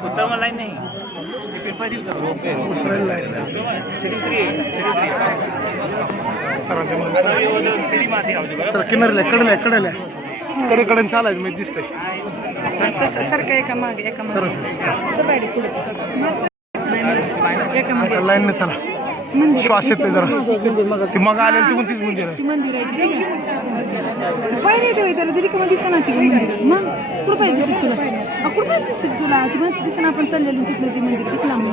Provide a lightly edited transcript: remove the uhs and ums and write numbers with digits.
उतरवा लाईन नाही किनारीला कडल्या कडल्या कडे चालायचं म्हणजे दिसतंय सारखं एका मागे एका मागे लाईन चला श्वास येतोय जरा ती मग आलेली ती कोणतीच मंदिर आहे मंदिर आहे पाहिजे ठेवाय त्याला तरी कमी दिसत ना ती मंदिर मग कुठं पाहिजे तुला कुठं दिसत तुला ती माणसं दिसत आपण चाललेलो तिथलं ते मंदिर किती लांब